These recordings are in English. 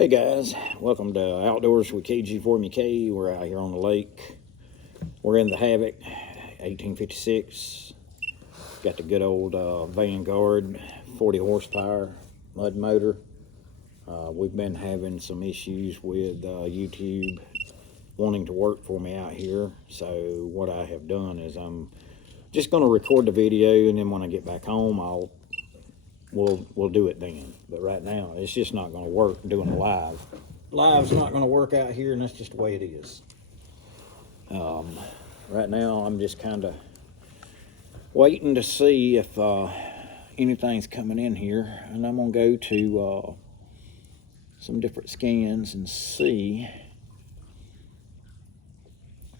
Hey guys, welcome to Outdoors with KG4MK. We're out here on the lake. We're in the Havoc 1856. Got the good old Vanguard 40 horsepower mud motor. We've been having some issues with YouTube wanting to work for me out here. So what I have done is I'm just going to record the video, and then when I get back home we'll do it then. But right now it's just not going to work doing a live. Live's not going to work out here, and that's just the way it is. Right now I'm just kind of waiting to see if anything's coming in here, and I'm going to go to some different scans and see.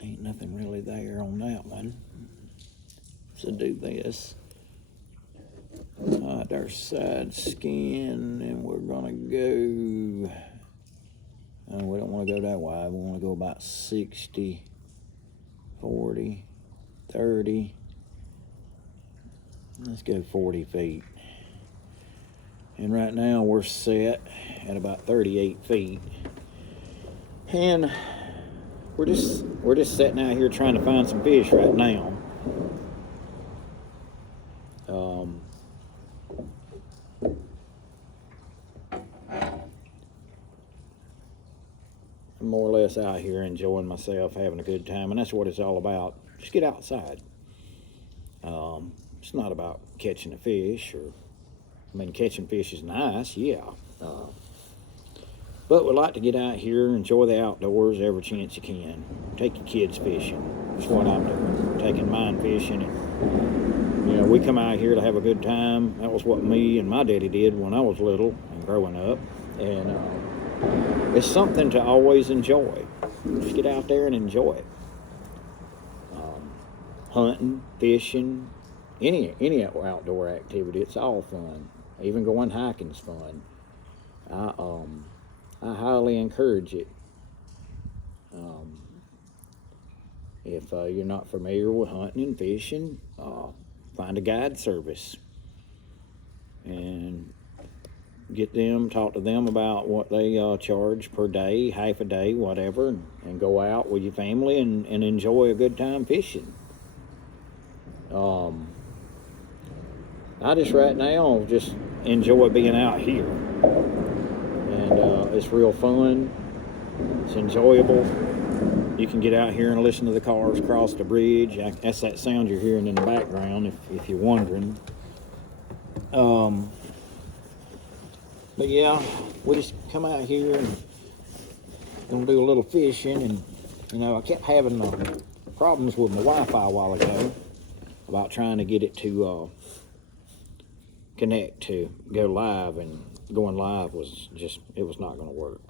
Ain't nothing really there on that one. So do this. Our side scan, and we're gonna go, we don't want to go that wide. We want to go about 60, 40, 30. Let's go 40 feet. And right now we're set at about 38 feet. And we're just sitting out here trying to find some fish right now. I'm more or less out here enjoying myself, having a good time, and that's what it's all about. Just get outside. It's not about catching a fish, catching fish is nice, yeah. But we like to get out here, enjoy the outdoors every chance you can. Take your kids fishing. That's what I'm doing. Taking mine fishing. And, we come out here to have a good time. That was what me and my daddy did when I was little and growing up. And it's something to always enjoy. Just get out there and enjoy it. Hunting, fishing, any outdoor activity, it's all fun. Even going hiking is fun. I highly encourage it. If you're not familiar with hunting and fishing, find a guide service and talk to them about what they charge per day, half a day, whatever, and go out with your family and enjoy a good time fishing. I just right now just enjoy being out here, and it's real fun. It's enjoyable. You can get out here and listen to the cars cross the bridge. That's that sound you're hearing in the background, if you're wondering. But yeah, we just come out here and gonna do a little fishing. And I kept having problems with my Wi-Fi a while ago about trying to get it to connect to go live, and going live was not going to work.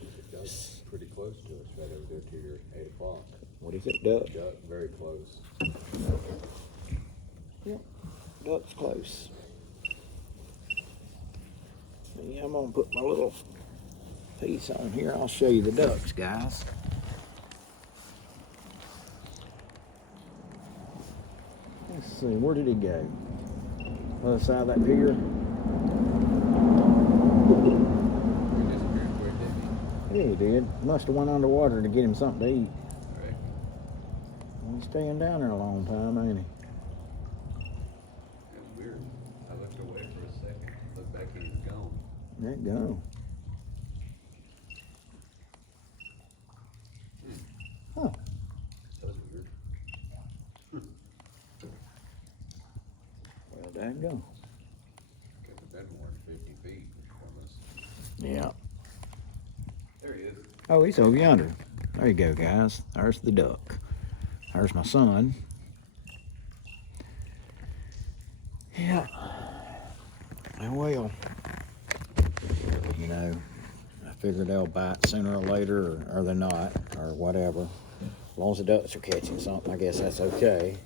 It does pretty close to us, right over there to your 8 o'clock. What is it, duck? Duck, very close. Yep, duck's close. Yeah, I'm going to put my little piece on here. I'll show you the ducks, guys. Let's see, where did he go? Other side of that pier? He disappeared quick, didn't he? Yeah, he did. Must have went underwater to get him something to eat. Right. He's staying down there a long time, ain't he? That's weird. I looked away for a second. Looked back, he was gone. There you go. Huh. That was weird. Well, there you go. Could have been more than 50 feet from us. Yeah. There he is. Oh, he's over yonder. There you go, guys. There's the duck. There's my son. Yeah. Well, I figure they'll bite sooner or later, or they're not, or whatever. As long as the ducks are catching something, I guess that's okay.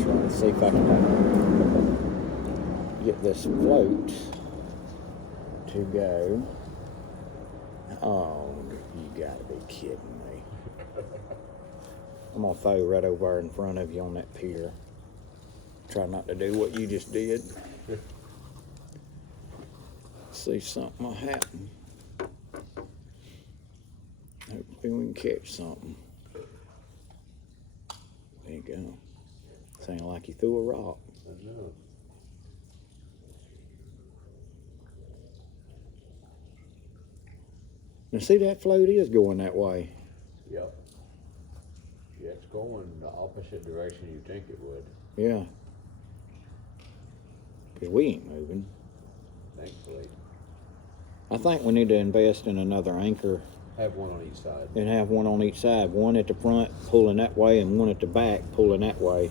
Trying to see if I can get this float to go. Oh, you gotta be kidding me. I'm gonna throw right over there in front of you on that pier. Try not to do what you just did. See if something will happen. Hopefully we can catch something. There you go. Sounded like you threw a rock. I know. Now see, that float is going that way. Yep. Yeah, it's going the opposite direction you think it would, Yeah. Because we ain't moving. thankfully. I think we need to invest in another anchor Have one on each side. and have one on each side. One at the front pulling that way and one at the back pulling that way.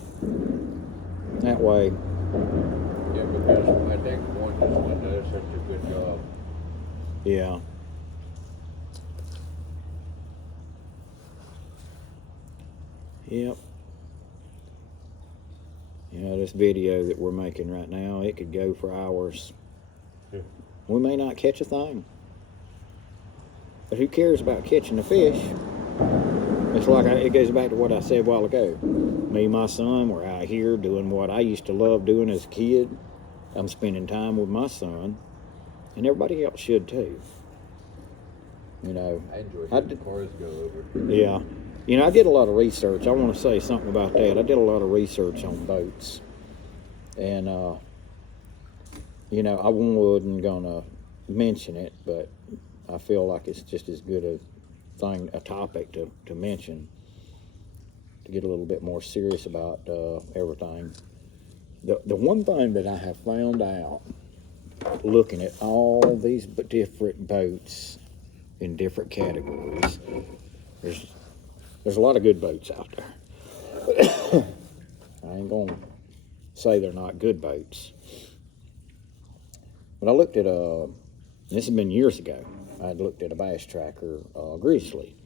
That way. Yeah, because I think one just one does such a good job. Yeah. Yep. You know, this video that we're making right now, it could go for hours. Yeah. We may not catch a thing. But who cares about catching the fish? It's like it goes back to what I said a while ago. Me and my son, we're out here doing what I used to love doing as a kid. I'm spending time with my son, and everybody else should too. You know, I enjoy I seeing the cars go over. yeah. You know, I did a lot of research. I want to say something about that. I did a lot of research on boats. And, you know, I wasn't going to mention it, but I feel like it's just as good a topic to mention, to get a little bit more serious about everything. The one thing that I have found out, looking at all these different boats in different categories, there's a lot of good boats out there. I ain't gonna say they're not good boats. But I looked at this has been years ago, I'd looked at a bass tracker, Grizzly.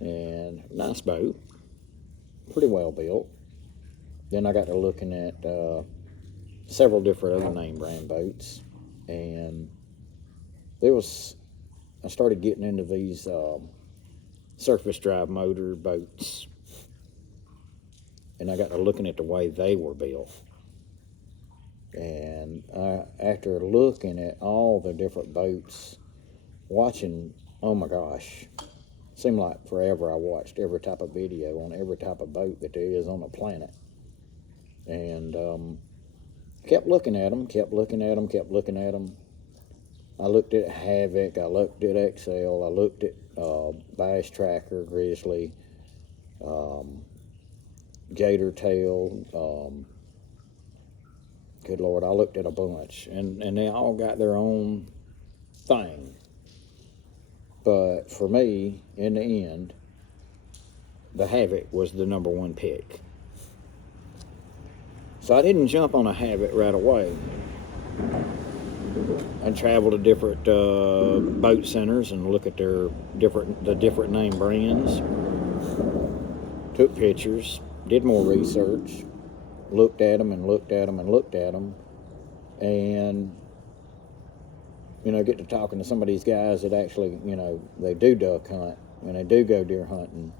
And nice boat, pretty well built. Then I got to looking at several different other name brand boats. And I started getting into these surface drive motor boats, and I got to looking at the way they were built. And after looking at all the different boats, watching, oh my gosh, seemed like forever I watched every type of video on every type of boat that there is on the planet. And kept looking at them, kept looking at them, kept looking at them. I looked at Havoc, I looked at Excel, I looked at Bass Tracker, Grizzly, Gator Tail, good Lord, I looked at a bunch, and they all got their own thing. But for me, in the end, the Havoc was the number one pick. So I didn't jump on a Havoc right away. I traveled to different boat centers and look at the different name brands. Took pictures, did more research, looked at them and looked at them and looked at them, and you know, get to talking to some of these guys that actually, you know, they do duck hunt and they do go deer hunting,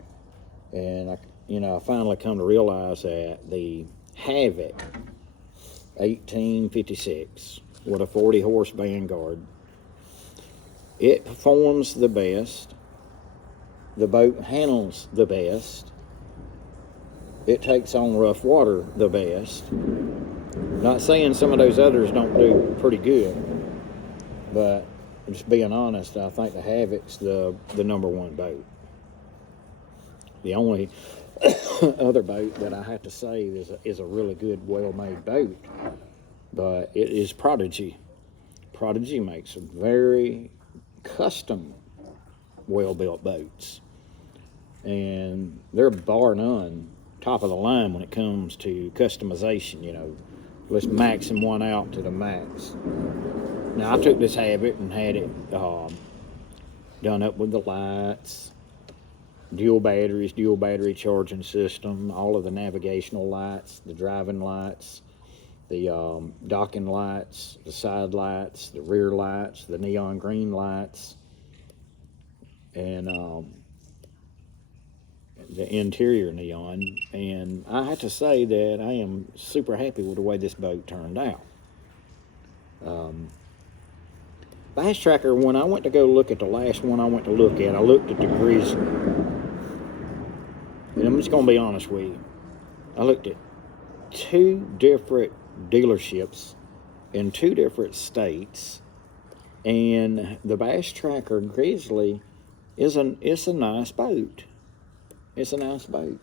and I finally come to realize that the Havoc 1856 with a 40 horse Vanguard, it performs the best, the boat handles the best, it takes on rough water the best. Not saying some of those others don't do pretty good, but just being honest, I think the Havoc's the number one boat. The only other boat that I have to say is a really good, well-made boat, but it is Prodigy. Prodigy makes some very custom, well-built boats, and they're bar none top of the line when it comes to customization. You know, let's maxim one out to the max. Now, I took this Havoc and had it done up with the lights, dual battery charging system, all of the navigational lights, the driving lights, the docking lights, the side lights, the rear lights, the neon green lights, and the interior neon, and I have to say that I am super happy with the way this boat turned out. Bass Tracker, when I went to go look at the last one I went to look at, I looked at the Grizzly. And I'm just going to be honest with you. I looked at 2 different dealerships in 2 different states, and the Bass Tracker Grizzly it's a nice boat. It's a nice boat.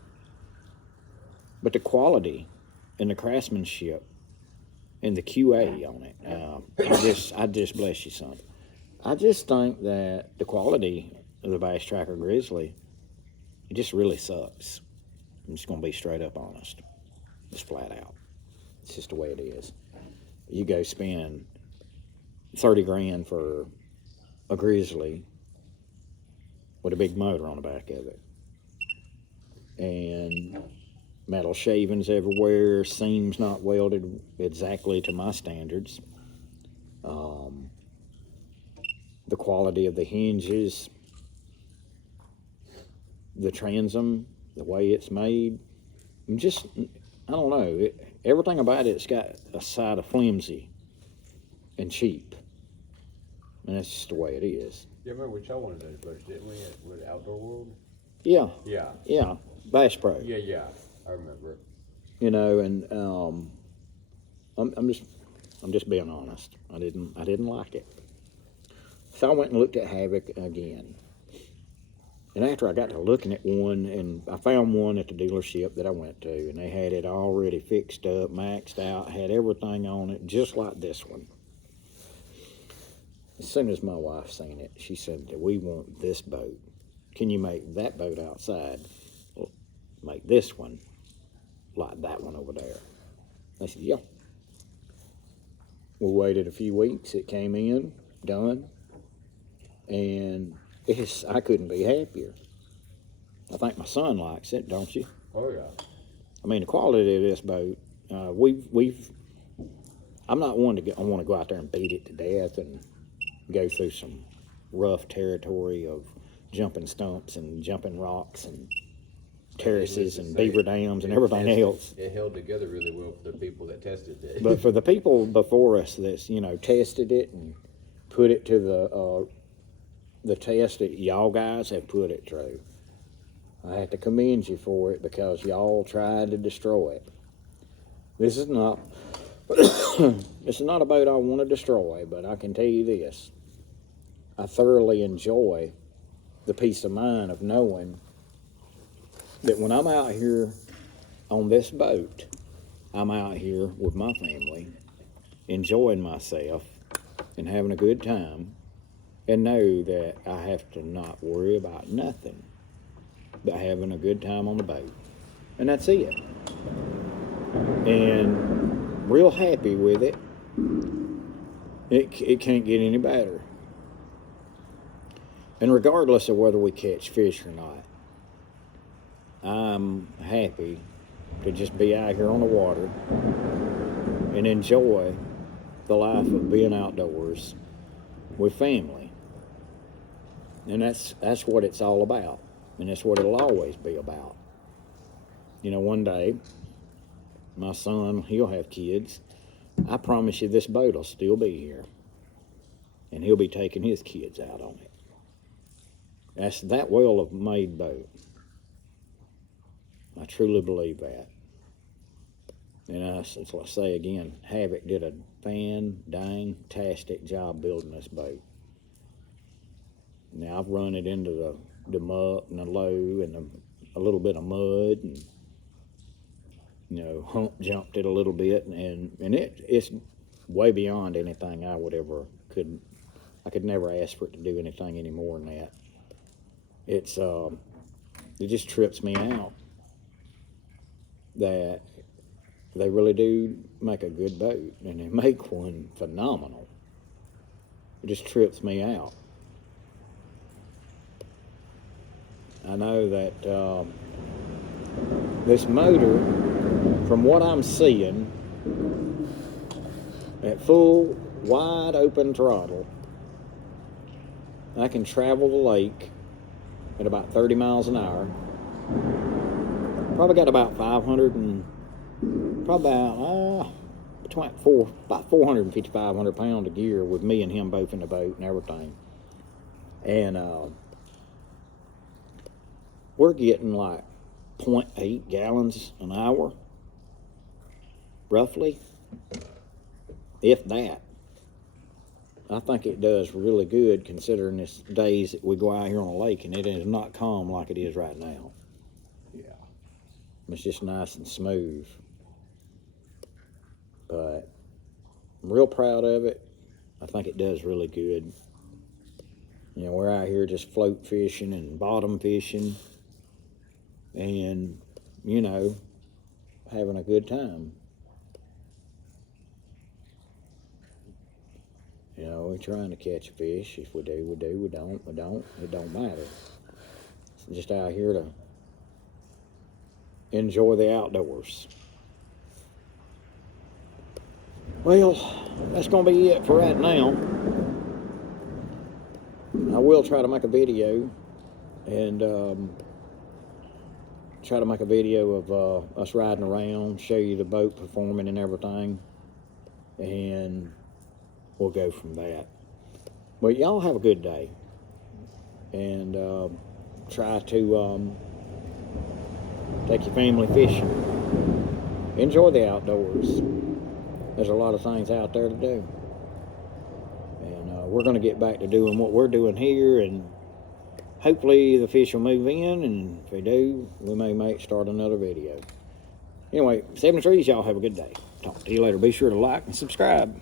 But the quality and the craftsmanship and the QA on it, I just bless you, son. I just think that the quality of the Bass Tracker Grizzly, it just really sucks. I'm just going to be straight up honest. Just flat out. It's just the way it is. You go spend 30 grand for a Grizzly with a big motor on the back of it. And metal shavings everywhere, seams not welded exactly to my standards. The quality of the hinges, the transom, the way it's made, I don't know. Everything about it's got a side of flimsy and cheap. And that's just the way it is. You remember we saw one of those boats, didn't we, with Outdoor World? Yeah. Yeah. Bass Pro. Yeah, I remember. You know, and I'm just being honest. I didn't like it. So I went and looked at Havoc again. And after I got to looking at one, and I found one at the dealership that I went to, and they had it already fixed up, maxed out, had everything on it, just like this one. As soon as my wife seen it, she said, "We want this boat. Can you make that boat outside? Well, make this one like that one over there." I said, "Yeah." We waited a few weeks. It came in, done, and I couldn't be happier. I think my son likes it, don't you? Oh yeah. I mean, the quality of this boat, I'm not one I want to go out there and beat it to death and go through some rough territory of jumping stumps and jumping rocks and terraces and beaver dams and everything else. It held together really well for the people that tested it. But for the people before us that's, tested it and put it to the test that y'all guys have put it through, I have to commend you for it, because y'all tried to destroy it. This is not this is not a boat I want to destroy, but I can tell you this. I thoroughly enjoy the peace of mind of knowing that when I'm out here on this boat, I'm out here with my family, enjoying myself and having a good time, and know that I have to not worry about nothing but having a good time on the boat. And that's it. And real happy with it. It can't get any better. And regardless of whether we catch fish or not, I'm happy to just be out here on the water and enjoy the life of being outdoors with family. And that's what it's all about. And that's what it'll always be about. One day, my son, he'll have kids. I promise you this boat will still be here. And he'll be taking his kids out on it. That's that well of made boat. I truly believe that. And as I say again, Havoc did a fan-dang-tastic job building this boat. Now, I've run it into the muck and the low and a little bit of mud, and hump jumped it a little bit, and it's way beyond anything I could never ask for it to do anything any more than that. It just trips me out that they really do make a good boat, and they make one phenomenal. It just trips me out. I know that this motor, from what I'm seeing, at full, wide open throttle, I can travel the lake at about 30 miles an hour Probably got about 500 and probably about about 450, 500 pounds of gear with me and him both in the boat and everything. And we're getting like 0.8 gallons an hour, roughly, if that. I think it does really good considering this days that we go out here on the lake and it is not calm like it is right now. Yeah. It's just nice and smooth. But I'm real proud of it. I think it does really good. You know, we're out here just float fishing and bottom fishing and, you know, having a good time. You know, we're trying to catch a fish. If we do, we do. We don't, we don't. It don't matter. It's just out here to enjoy the outdoors. Well, that's going to be it for right now. I will try to make a video and try to make a video of us riding around, show you the boat performing and everything, and we'll go from that. But y'all have a good day, and try to take your family fishing. Enjoy the outdoors. There's a lot of things out there to do, and we're going to get back to doing what we're doing here, and hopefully the fish will move in, and if they do, we may start another video. Anyway, 7 trees, y'all have a good day. Talk to you later. Be sure to like and subscribe.